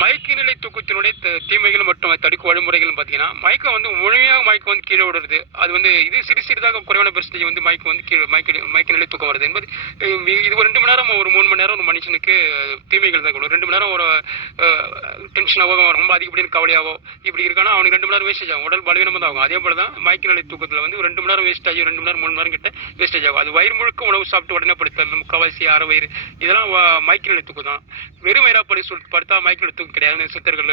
மயக்க நிலை தூக்கத்தினுடைய தீமைகள் மற்றும் தடுப்பு வழிமுறைகள் பார்த்தீங்கன்னா, மயக்கம் வந்து முழுமையாக மயக்கம் வந்து கீழே விடுறது. அது வந்து இது சிறிதாக குறைவான பெர்சன்டேஜ் வந்து மயக்கம் வந்து கீழே மயக்க நிலை தூக்கம் வருது என்பது இது ஒரு 2 மணி நேரம் ஒரு 3 மணி நேரம் ஒரு மனுஷனுக்கு தீமைகள் தான் கொடுக்கும். 2 மணி நேரம் ஒரு டென்ஷனாவோ ரொம்ப அதிகப்படியான கவலையாவோ இப்படி இருக்கானா அவனுக்கு 2 மணி நேரம் வேஸ்டேஜ் ஆகும். உடல் பலவீனமாக தான் ஆகும். அதே போல தான் மயக்க நிலை தூக்கத்தில் வந்து 2 மணி நேரம் வேஸ்ட் ஆகி 2 மணி நேரம் 3 மணி நேரம் கிட்ட வேஸ்டேஜ் ஆகும். அது வயிறு முழுக்க உணவு சாப்பிட்டு உடனே படுத்தல், முக்கால்வாசி அரை வயிறு இதெல்லாம் மயக்க நிலை தூக்கம் தான். வெறும் வயிறா படுத்தா மயக்க நிலை தூக்கம் கிடையாது. சித்தர்கள்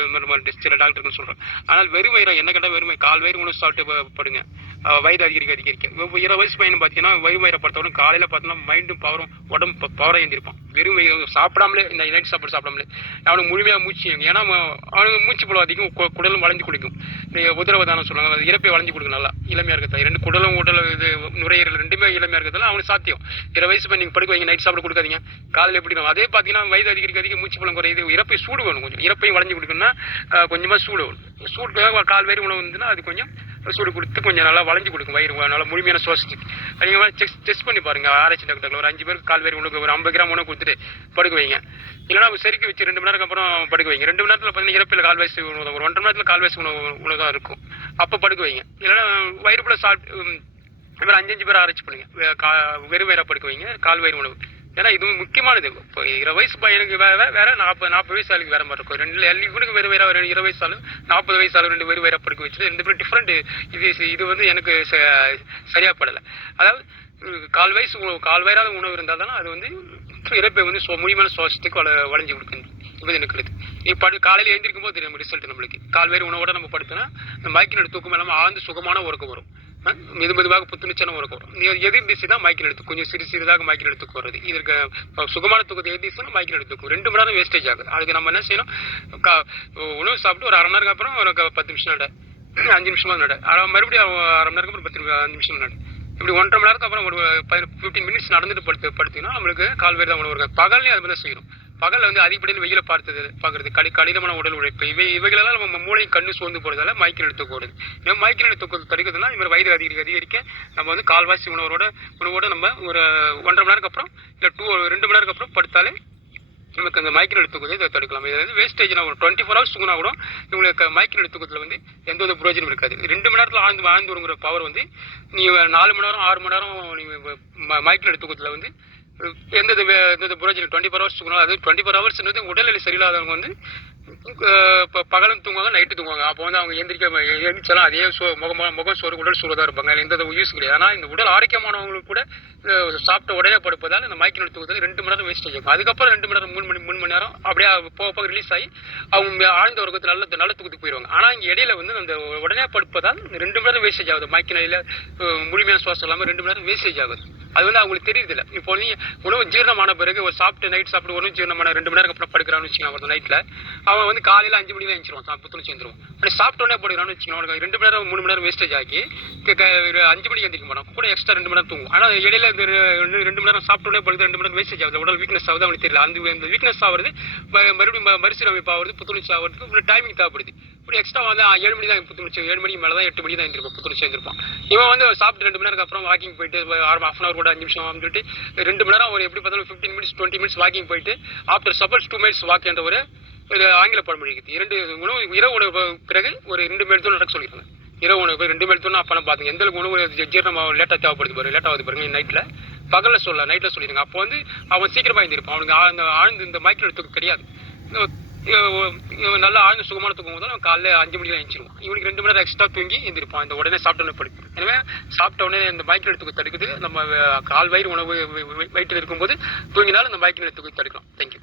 சில டாக்டர்கள் சொல்றேன். ஆனால் வெறும் வயிறா என்ன கேட்டால் வெறும் கால் வயிறு உணவு சாப்பிட்டு படுங்க. வயது அதிகரிக்க 20 வயசு பையன் பார்த்தீங்கன்னா வெறும் வயிறை பொறுத்தவரைக்கும் காலையில் பார்த்தோன்னா மைண்டும் பவரும் உடம்பு பவராக எழுந்திருப்பான். வெறும் வயிறு சாப்பிடாமலே இந்த நைட் சாப்பிடாமலே அவனுக்கு முழுமையாக மூச்சு. ஏன்னா அவனுக்கு மூச்சு போல அதிகம் குடலும் வளைஞ்சு குடிக்கும். உதரவதானம் சொல்லுவாங்க. அது இறப்பை வளைஞ்சு கொடுக்கும். நல்லா இளமையாக இருக்கிறதா 2 குடலும் உடல் இது நுரையீரல் 2மே இளமையாக இருக்கிறதால அவனுக்கு சாத்தியம். 20 வயசு பையன் நீங்கள் படுக்க வைங்க, நைட் சாப்பிட கொடுக்காதீங்க. காலையில் எப்படி அதே பார்த்தீங்கன்னா வயது அதிகரிக்க மூச்சு பலம் குறையுது. இறப்பை சூடு வேணும். கொஞ்சம் இறப்பையும் வளைஞ்சு கொடுக்கணும்னா கொஞ்சமாக சூடு வேணும். சூடு கால் வயிறு உணவு வந்துன்னா அது கொஞ்சம் சூடு கொடுத்து கொஞ்சம் நல்லா வளைஞ்சு கொடுக்கும். வயிறு நல்லா முழுமையான சுவாசத்துக்கு அதிகமாக டெஸ்ட் பண்ணி பாருங்க. ஆராய்ச்சி டாக்டர்கள் ஒரு 5 பேருக்கு கால் வயிறு உணவு ஒரு 50 கிராம் உணவு கொடுத்துட்டு படுக்க வைங்க. இல்லைனா செருக்கி வச்சு 2 மணி நேரம் அப்புறம் படுக்க வைங்க. 2 மணி நேரத்தில் பார்த்தீங்கன்னா இறப்பில் கால்வாசி உணவு தான். ஒரு 1.5 மணி நேரத்தில் கால்வாசி உணவு தான் இருக்கும். அப்போ படுக்க வைங்க. இல்லைன்னா வயிறுக்குள்ள சாப்பிட்டு 5 பேர் ஆராய்ச்சி பண்ணுங்க. வெறும் வயிறாக படுக்க வைங்க கால் வயிறு உணவு. ஏன்னா இது முக்கியமானது. இப்போ 20 வயசு பையனுக்கு வேற 40 வயசு ஆளுக்கு வேற மாதிரி இருக்கும். 2 இவனுக்கு வெறும் வயிறா 20 வயசு ஆளு 40 வயசு ஆளு 2 வெறும் வயிறா படுக்க வச்சுட்டு 2 பேரும் டிஃப்ரெண்ட். இது வந்து எனக்கு சரியா படலை. அதாவது கால் வயிறாத உணவு இருந்தால் தானே அது வந்து இறப்பை வந்து முழுமையான சுவாசத்துக்கு வளைஞ்சு கொடுக்குது. இது எனக்கு கருத்து. காலையில் எழுந்திருக்கும் போது தெரியும் ரிசல்ட் நம்மளுக்கு. கால் வயிறு உணவோட நம்ம படுத்தோன்னா இந்த மயக்க தூக்கம் இல்லாமல் ஆழ்ந்து சுகமான உறக்கம் வரும். மெதுவாக புத்துணர்ச்சியான உறக்கம் வரும். எதிர் திசை தான் மயக்க நிலை கொஞ்சம் சிறிதாக மயக்க நிலை தூக்கம் வருது. இதற்கு சுகமான தூக்கத்தை எதிர் திசை மயக்க நிலை தூக்கம் 2 மணி நேரம் வேஸ்டேஜ் ஆகுது. அதுக்கு நம்ம என்ன செய்யணும், உணவு சாப்பிட்டு ஒரு 1/2 மணி நேரம் அப்புறம் ஒரு 10 நிமிஷம் நட, 5 நிமிஷமா நட, மறுபடியும் 1/2 மணி நேரம் அப்புறம் 5 நிமிஷம் நட. இப்படி 1.5 மணி நேரத்துக்கு அப்புறம் ஒரு 15 மினிட்ஸ் நடந்துட்டு படுத்திங்கன்னா நம்மளுக்கு கால் வயிறு தான் உணவு இருக்கு. பகல்லையும் அது மாதிரி செய்யணும். பகலில் வந்து அதிகப்படியில் வெயில பார்க்கறது கடினமான உடல் உழைப்பு இவைகளெல்லாம் நம்ம மூளையும் கண்ணு சோர்ந்து போறதால மயக்க நிலை தூக்கம் வருது. மயக்க நிலை தூக்கத்தை தடுக்கிறதுனா இந்த மாதிரி வயது அதிகரிக்க நம்ம வந்து கால்வாசி உணவோட நம்ம ஒரு 1.5 மணி நேரத்துக்கு அப்புறம் இல்லை 2 மணி நேரத்துக்கு அப்புறம் படுத்தாலே நமக்கு அந்த மயக்க நிலை தூக்கத்தை இதை தடுக்கலாம். இது வேஸ்டேஜ்னா ஒரு 24 ஹவர்ஸ் தூங்கினா கூட உங்களுக்கு மயக்க நிலை தூக்கத்தில் வந்து எந்த ஒரு பிரயோஜனம் இருக்காது. 2 மணி நேரத்தில் ஆழ்ந்து வருங்கிற பவர் வந்து நீ 4 மணி நேரம் 6 மணி நேரம் நீ மயக்க நிலை தூக்கத்தில் வந்து எந்த புரோஜனம் 24 ஹவர்ஸ் தூங்கணும். அது 24 ஹவர்ஸ்ன்றது உடல்நிலை சரியில்லாதவங்க வந்து பகலும் தூங்குவாங்க, நைட்டு தூங்குவாங்க. அப்போ வந்து அவங்க எழுந்திரிச்சாலும் அதே முகம் சோறு உடல் சூழதான் இருப்பாங்க. எந்த யூஸ் கிடையாது. ஆனால் இந்த உடல் ஆரோக்கியமானவங்களுக்கு கூட சாப்பிட்ட உடனே படுப்பதால் இந்த மயக்க நிலை தூக்கத்தில் 2 மணி நேரம் வேஸ்டேஜ் ஆகும். அதுக்கப்புறம் 2 மணி நேரம் 3 மணி நேரம் அப்படியே போக ரிலீஸ் ஆகி அவங்க ஆழ்ந்த உறக்கத்தில் நல்ல தூக்கத்துக்கு போயிடுவாங்க. ஆனால் இங்கே இடையில வந்து அந்த உடனே படுப்பதால் 2 மணி நேரம் வேஸ்டேஜ் ஆகுது. மயக்க நிலையில் முழுமையான சுவாசம் இல்லாமல் 2 மணி நேரம் வேஸ்டேஜ் ஆகுது. அது வந்து அவங்களுக்கு தெரியுது இல்லை. இப்போ நீ உணவு ஜீரணமான பிறகு ஒரு நைட் சாப்பிட்டு உணவு ஜீரணமான 2 மணி நேரம் அப்புறம் படுக்கிறான்னு வச்சுக்கலாம். நைட்டில் அவன் வந்து காலையில் 5 மணிக்கு தான் எழுந்திருவான், புத்துணர்ச்சி எழுந்திருவான். அப்படி சாப்பிட்டோன்னே படுக்கிறான்னு வச்சுக்கலாம். அவனுக்கு 2 மணி நேரம் 3 மணி நேரம் வேஸ்டேஜ் ஆகி 5 மணிக்கு எழுந்திரிக்க மாட்டான். கூட எக்ஸ்ட்ரா 2 மணி நேரம் தூங்கும். ஆனால் இடையில 2 மணி நேரம் சாப்பிட்டோன்னே படுத்து 2 மணி நேரம் வேஸ்டேஜ் ஆகுது. உடல் வீக்னஸ் ஆகுது. அவனுக்கு தெரியல. அந்த வீக்னஸ் ஆகுறது மறுபடியும் மறுசீரமைப்பு ஆகுது. புத்துணர்ச்சி ஆகிறதுக்கு டைமிங் தேவைப்படுது. இப்படி எக்ஸ்ட்ரா வந்து 7 மணி தான் புத்துணர்ச்சி, 7 மணிக்கு மேலே தான் 8 மணி தான் எழுந்திருப்பான், புத்துணர்ச்சி எழுந்திருப்பான். இவன் வந்து சாப்பிட்டு 2 மணி நேரம் அப்புறம் வாக்கிங் போயிட்டு ½ hour கூட 5 நிமிஷம் சொல்லிட்டு 2 மணி நேரம் ஒரு எப்படி பார்த்தாலும் 15 மினிட்ஸ் 20 மினிட்ஸ் வாக்கிங் போயிட்டு ஆஃப்டர் சப்போஸ் 2 மினிட்ஸ் வாக் என்ற ஒரு ஆங்கில பழமொழி இருக்குது. இரவு உணவு பிறகு ஒரு 2 மணி நேரத்தோடு நடக்க சொல்லியிருக்காங்க. இரவு உணவு 2 மணி நேரத்தோடு அப்போ பார்த்துங்க எந்த அளவுக்கு உணவு ஜீரணம் லேட்டாக தேவைப்படுது பாரு, லேட் ஆகுது பாருங்க. நைட்டில் பகலில் நைட்டில் சொல்லிடுங்க. அப்போ வந்து அவன் சீக்கிரமாக எழுந்திருப்பான். அவனுக்கு ஆழ்ந்து இந்த மயக்க நிலை தூக்கம் கிடையாது. நல்லா ஆழ்ந்த சுகமான தூக்கம் போது அவன் காலையில் 5 மணிக்கு தான் எழுந்திருவான். இவனுக்கு 2 மணி நேரம் எக்ஸ்ட்ரா தூங்கி எழுந்திருப்பான். இந்த உடனே சாப்பிட்டோன்னே படுக்கும். எனவே சாப்பிட்ட உடனே இந்த மயக்க நிலை தூக்கம் தடுக்குது. நம்ம கால் வயிறு உணவு வயிற்றில் இருக்கும்போது தூங்கினாலும் இந்த மயக்க நிலை தூக்கத்தை தடுக்கலாம். தேங்க்யூ.